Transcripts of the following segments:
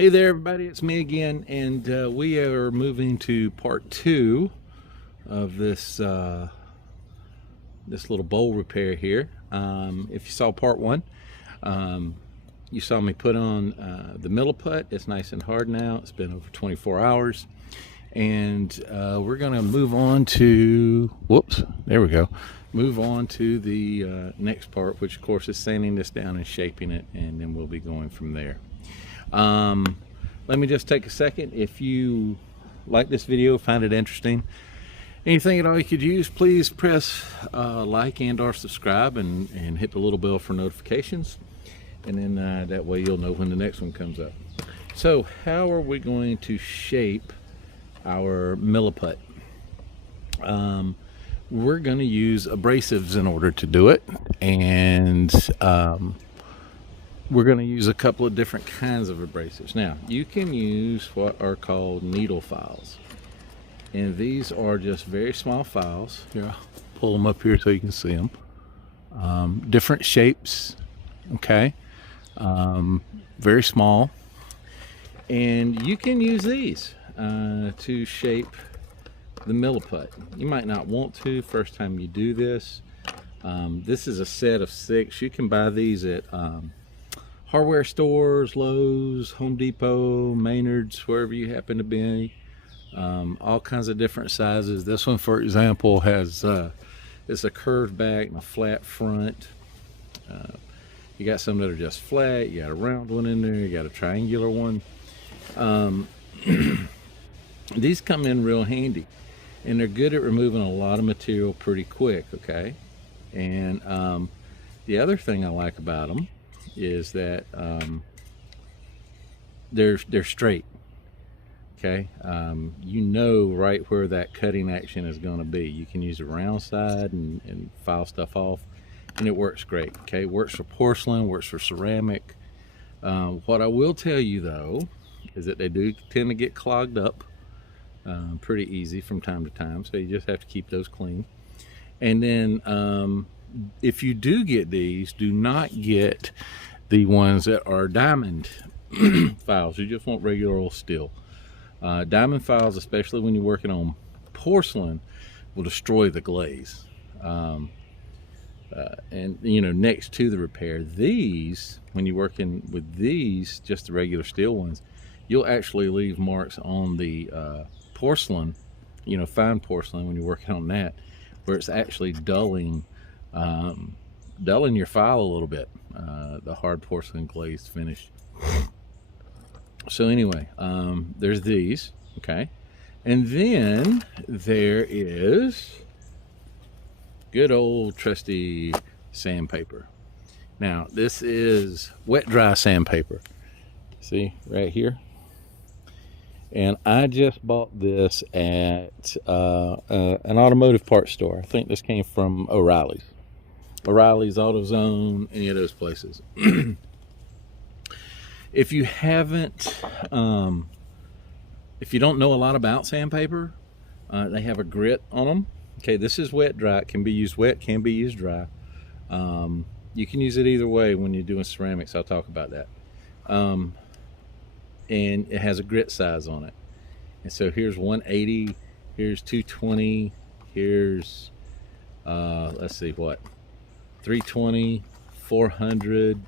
Hey there, everybody. It's me again, and we are moving to part two of this little bowl repair here. If you saw part one, um, you saw me put on the Milliput. It's nice and hard now. It's been over 24 hours, and we're going to move on to whoops. There we go. Move on to the next part, which of course is sanding this down and shaping it, and then we'll be going from there. Let me just take a second. If you like this video, find it interesting, anything at all you could use, please press like and or subscribe and hit the little bell for notifications, and then that way you'll know when the next one comes up. So how are we going to shape our Milliput? We're going to use abrasives in order to do it, and we're going to use a couple of different kinds of abrasives. Now, you can use what are called needle files, and these are just very small files. Here, I'll pull them up here so you can see them. Different shapes, okay, very small, and you can use these to shape the Milliput. You might not want to first time you do this. This is a set of 6. You can buy these at hardware stores, Lowe's, Home Depot, Maynard's, wherever you happen to be. All kinds of different sizes. This one, for example, has it's a curved back and a flat front. You got some that are just flat. You got a round one in there. You got a triangular one. These come in real handy, and they're good at removing a lot of material pretty quick. Okay, and the other thing I like about them is that they're straight. Okay, you know right where that cutting action is going to be. You can use a round side and file stuff off, and it works great. Okay, works for porcelain, works for ceramic. What I will tell you though is that they do tend to get clogged up pretty easy from time to time, so you just have to keep those clean. And then if you do get these, do not get the ones that are diamond files. You just want regular old steel. Diamond files, especially when you're working on porcelain, will destroy the glaze. And you know, next to the repair, these, when you're working with these, just the regular steel ones, you'll actually leave marks on the porcelain, you know, fine porcelain, when you're working on that, where it's actually dulling your file a little bit, the hard porcelain glazed finish. So anyway, there's these, okay, and then there is good old trusty sandpaper. Now this is wet dry sandpaper, see right here, and I just bought this at an automotive parts store. I think this came from O'Reilly's, AutoZone, any of those places. If you haven't, if you don't know a lot about sandpaper, they have a grit on them. Okay, this is wet dry. It can be used wet, can be used dry. You can use it either way when you're doing ceramics. I'll talk about that. And it has a grit size on it. And so here's 180, here's 220, here's let's see, what, 320, 400,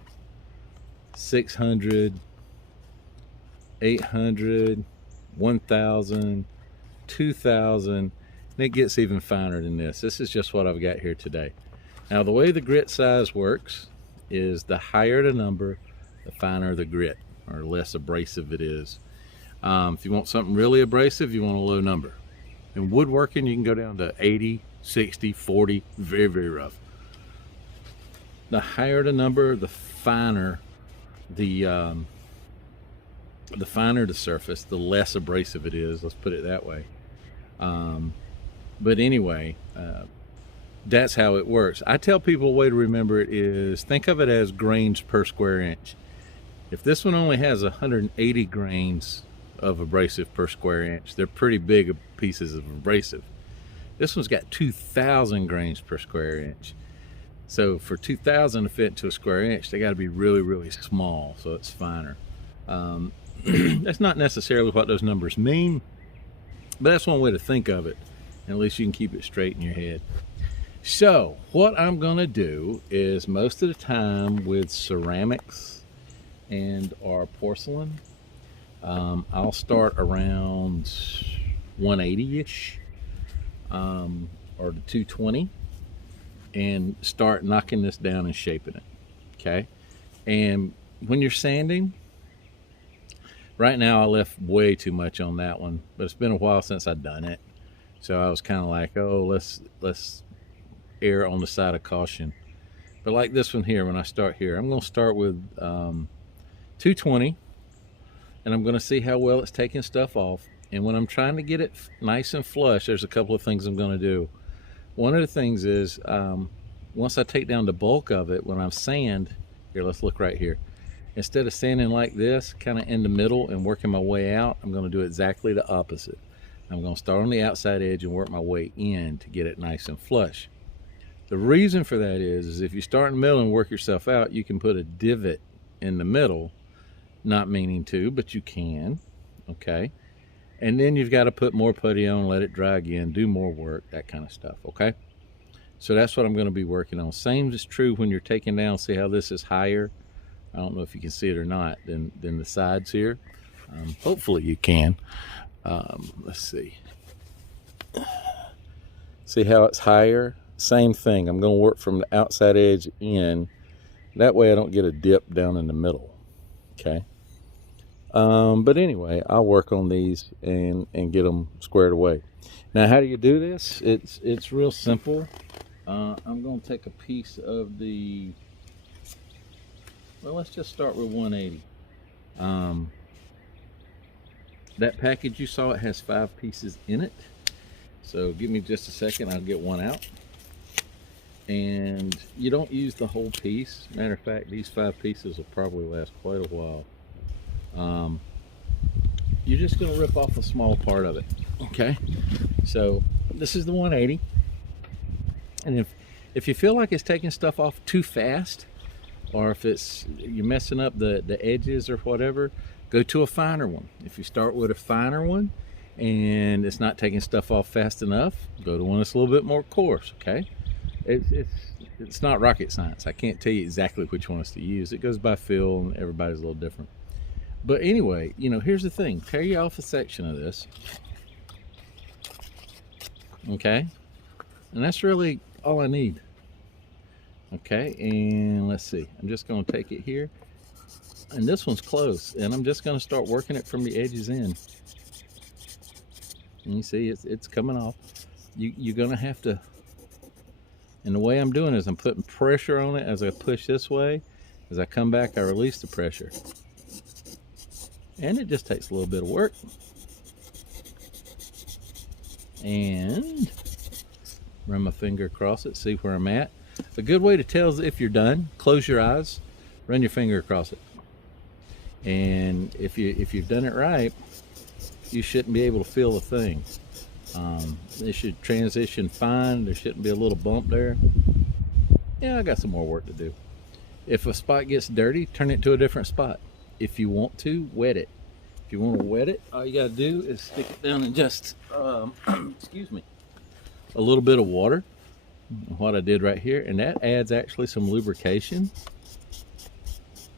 600, 800, 1000, 2000, and it gets even finer than this. This is just what I've got here today. Now the way the grit size works is the higher the number, the finer the grit, or less abrasive it is. If you want something really abrasive, you want a low number. In woodworking, you can go down to 80, 60, 40, very, very rough. The higher the number, the finer the finer the surface, the less abrasive it is. Let's put it that way. But anyway, that's how it works. I tell people a way to remember it is, think of it as grains per square inch. If this one only has 180 grains of abrasive per square inch, they're pretty big pieces of abrasive. This one's got 2,000 grains per square inch. So for 2,000 to fit into a square inch, they got to be really, really small, so it's finer. That's not necessarily what those numbers mean, but that's one way to think of it. And at least you can keep it straight in your head. So what I'm gonna do is, most of the time with ceramics and or porcelain, I'll start around 180-ish or the 220 and start knocking this down and shaping it. Okay, and when you're sanding, right now I left way too much on that one, but it's been a while since I've done it, so I was kind of like, oh, let's err on the side of caution. But like this one here, when I start here, I'm going to start with 220, and I'm going to see how well it's taking stuff off. And when I'm trying to get it nice and flush, there's a couple of things I'm going to do. One of the things is, once I take down the bulk of it, when I'm sand, here, let's look right here. Instead of sanding like this, kind of in the middle and working my way out, I'm going to do exactly the opposite. I'm going to start on the outside edge and work my way in to get it nice and flush. The reason for that is if you start in the middle and work yourself out, you can put a divot in the middle, not meaning to, but you can, okay? And then you've got to put more putty on, let it dry again, do more work, that kind of stuff, okay? So that's what I'm going to be working on. Same is true when you're taking down. See how this is higher? I don't know if you can see it or not, than the sides here. Hopefully you can. Let's see. See how it's higher? Same thing. I'm going to work from the outside edge in. That way I don't get a dip down in the middle. Okay. But anyway, I'll work on these and get them squared away. Now, how do you do this? It's real simple. I'm going to take a piece of the, well, let's just start with 180. That package you saw, it has 5 pieces in it. So give me just a second, I'll get one out. And you don't use the whole piece. Matter of fact, these 5 pieces will probably last quite a while. You're just going to rip off a small part of it. Okay, so this is the 180. And if you feel like it's taking stuff off too fast, or if you're messing up the edges or whatever, go to a finer one. If you start with a finer one and it's not taking stuff off fast enough, go to one that's a little bit more coarse. Okay, it's not rocket science. I can't tell you exactly which ones to use. It goes by feel, and everybody's a little different. But anyway, you know, here's the thing. Tear you off a section of this. Okay, and that's really all I need. Okay, and let's see. I'm just going to take it here, and this one's close, and I'm just going to start working it from the edges in. And you see, it's coming off. You're going to have to. And the way I'm doing is I'm putting pressure on it as I push this way. As I come back, I release the pressure. And it just takes a little bit of work. And run my finger across it, see where I'm at. A good way to tell is if you're done, close your eyes, run your finger across it. And if you've done it right, you shouldn't be able to feel a thing. It should transition fine. There shouldn't be a little bump there. Yeah, I got some more work to do. If a spot gets dirty, turn it to a different spot. If you want to, wet it. If you want to wet it, all you got to do is stick it down in just, excuse me, a little bit of water. What I did right here, and that adds actually some lubrication.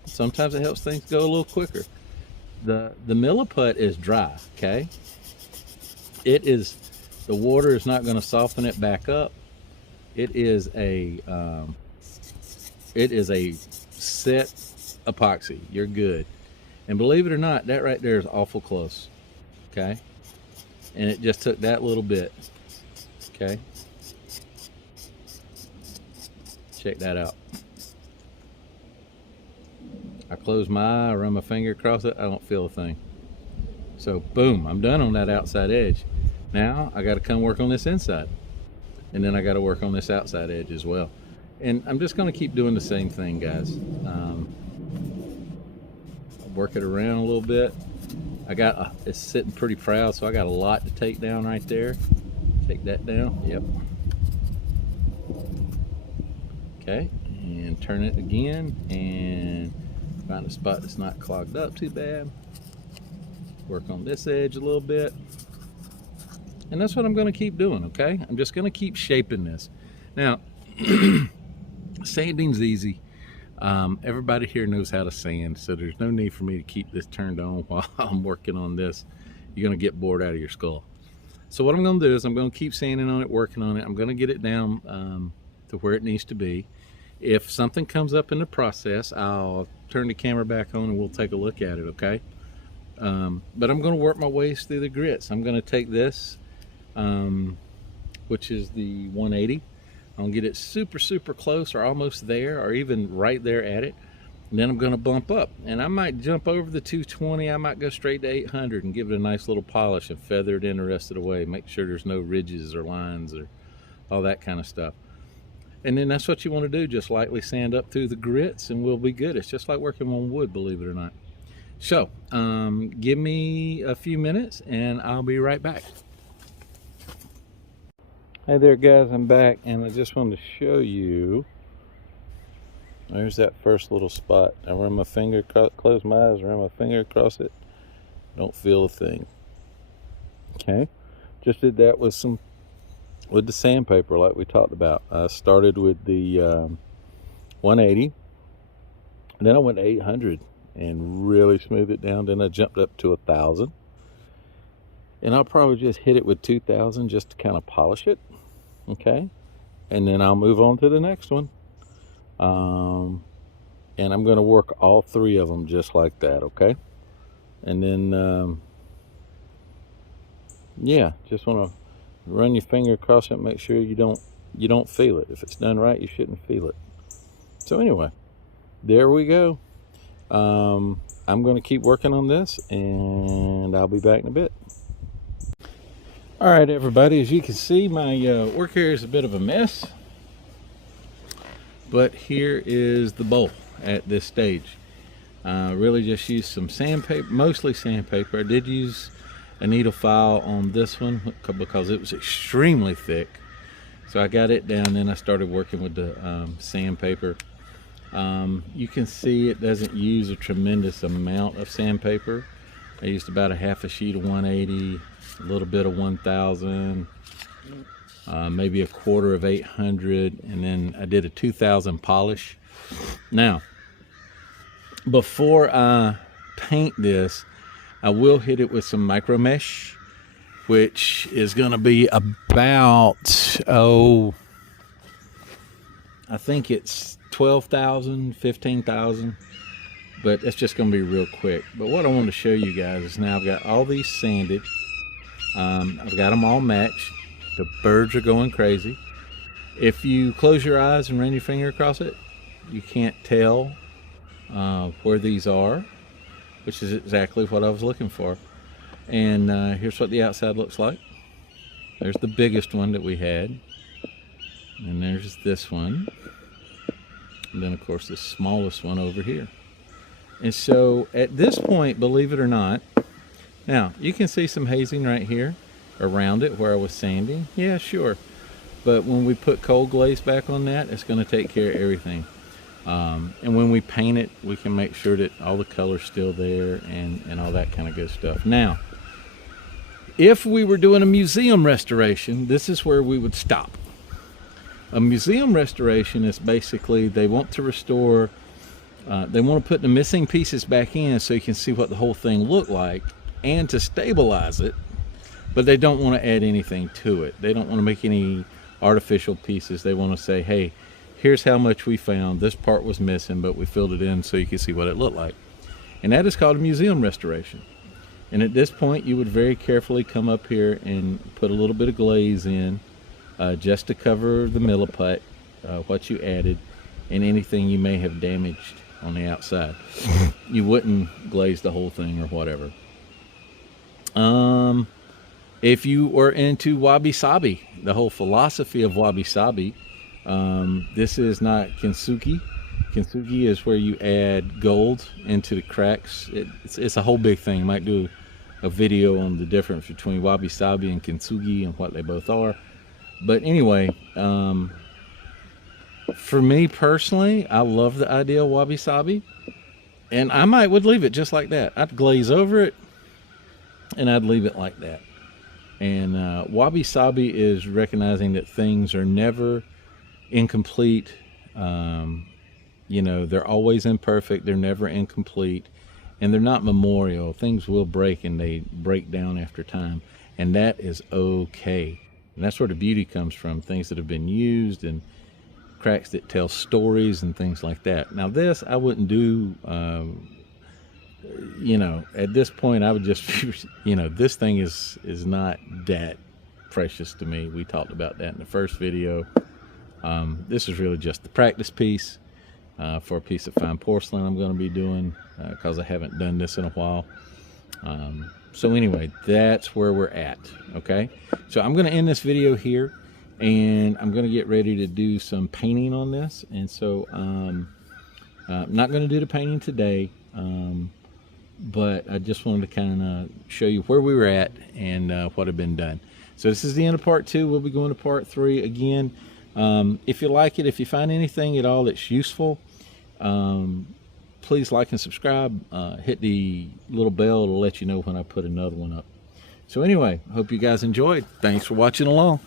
Sometimes it helps things go a little quicker. The Milliput is dry, okay? The water is not going to soften it back up. It is a set epoxy. You're good. And believe it or not, that right there is awful close. Okay? And it just took that little bit. Okay? Check that out. I close my eye, I run my finger across it, I don't feel a thing. So boom, I'm done on that outside edge. Now I got to come work on this inside, and then I got to work on this outside edge as well. And I'm just going to keep doing the same thing, guys. Work it around a little bit. It's sitting pretty proud, so I got a lot to take down right there. Take that down. Yep. Okay, and turn it again and find a spot that's not clogged up too bad. Work on this edge a little bit. And that's what I'm going to keep doing, okay? I'm just going to keep shaping this. Now, sanding's easy. Everybody here knows how to sand, so there's no need for me to keep this turned on while I'm working on this. You're going to get bored out of your skull. So what I'm going to do is I'm going to keep sanding on it, working on it. I'm going to get it down to where it needs to be. If something comes up in the process, I'll turn the camera back on and we'll take a look at it, okay? But I'm going to work my ways through the grits. I'm going to take this, which is the 180. I'm gonna get it super close or almost there or even right there at it. And then I'm gonna bump up. And I might jump over the 220. I might go straight to 800 and give it a nice little polish and feather it in the rest of the way. Make sure there's no ridges or lines or all that kind of stuff. And then that's what you wanna do. Just lightly sand up through the grits and we'll be good. It's just like working on wood, believe it or not. So, give me a few minutes and I'll be right back. Hey there guys, I'm back and I just wanted to show you. There's that first little spot. I run my finger, close my eyes, run my finger across it. Don't feel a thing. Okay, just did that with the sandpaper like we talked about. I started with the 180, and then I went to 800 and really smoothed it down. Then I jumped up to 1,000. And I'll probably just hit it with 2,000 just to kind of polish it, okay? And then I'll move on to the next one. And I'm going to work all three of them just like that, okay? And then, yeah, just want to run your finger across it, make sure you don't feel it. If it's done right, you shouldn't feel it. So anyway, there we go. I'm going to keep working on this, and I'll be back in a bit. All right, everybody, as you can see, my work area is a bit of a mess, but here is the bowl at this stage. Really just used some sandpaper, mostly sandpaper. I did use a needle file on this one because it was extremely thick, so I got it down. Then I started working with the sandpaper. You can see it doesn't use a tremendous amount of sandpaper. I used about a half a sheet of 180, a little bit of 1,000, maybe a quarter of 800, and then I did a 2,000 polish. Now, before I paint this, I will hit it with some micro mesh, which is going to be about, I think it's 12,000, 15,000. But it's just going to be real quick. But what I want to show you guys is now I've got all these sanded. I've got them all matched. The birds are going crazy. If you close your eyes and run your finger across it, you can't tell where these are, which is exactly what I was looking for. And here's what the outside looks like. There's the biggest one that we had. And there's this one. And then, of course, the smallest one over here. And so at this point, believe it or not, now you can see some hazing right here around it where I was sanding. Yeah, sure. But when we put cold glaze back on that, it's going to take care of everything. And when we paint it, we can make sure that all the color's still there and all that kind of good stuff. Now, if we were doing a museum restoration, this is where we would stop. A museum restoration is basically they want to restore. They want to put the missing pieces back in so you can see what the whole thing looked like and to stabilize it, but they don't want to add anything to it. They don't want to make any artificial pieces. They want to say, hey, here's how much we found. This part was missing, but we filled it in so you can see what it looked like. And that is called a museum restoration. And at this point, you would very carefully come up here and put a little bit of glaze in just to cover the milliput, what you added, and anything you may have damaged on the outside. You wouldn't glaze the whole thing or whatever. If you were into wabi-sabi, the whole philosophy of wabi-sabi, this is not kintsugi. Kintsugi is where you add gold into the cracks. It's a whole big thing. You might do a video on the difference between wabi-sabi and kintsugi and what they both are. But anyway, for me personally, I love the idea of wabi-sabi, and I would leave it just like that. I'd glaze over it, and I'd leave it like that. And wabi sabi is recognizing that things are never incomplete. You know, they're always imperfect, they're never incomplete, and they're not memorial. Things will break, and they break down after time, and that is okay. And that's where the beauty comes from, things that have been used and cracks that tell stories and things like that. Now this I wouldn't do, you know, at this point I would just, you know, this thing is not that precious to me. We talked about that in the first video. This is really just the practice piece for a piece of fine porcelain I'm going to be doing, because I haven't done this in a while. So anyway, that's where we're at. Okay, so I'm going to end this video here, and I'm going to get ready to do some painting on this. And so I'm not going to do the painting today, but I just wanted to kind of show you where we were at and what had been done. So this is the end of part 2. We'll be going to part 3 again. If you like it, if you find anything at all that's useful, please like and subscribe. Hit the little bell to let you know when I put another one up. So anyway, hope you guys enjoyed. Thanks for watching along.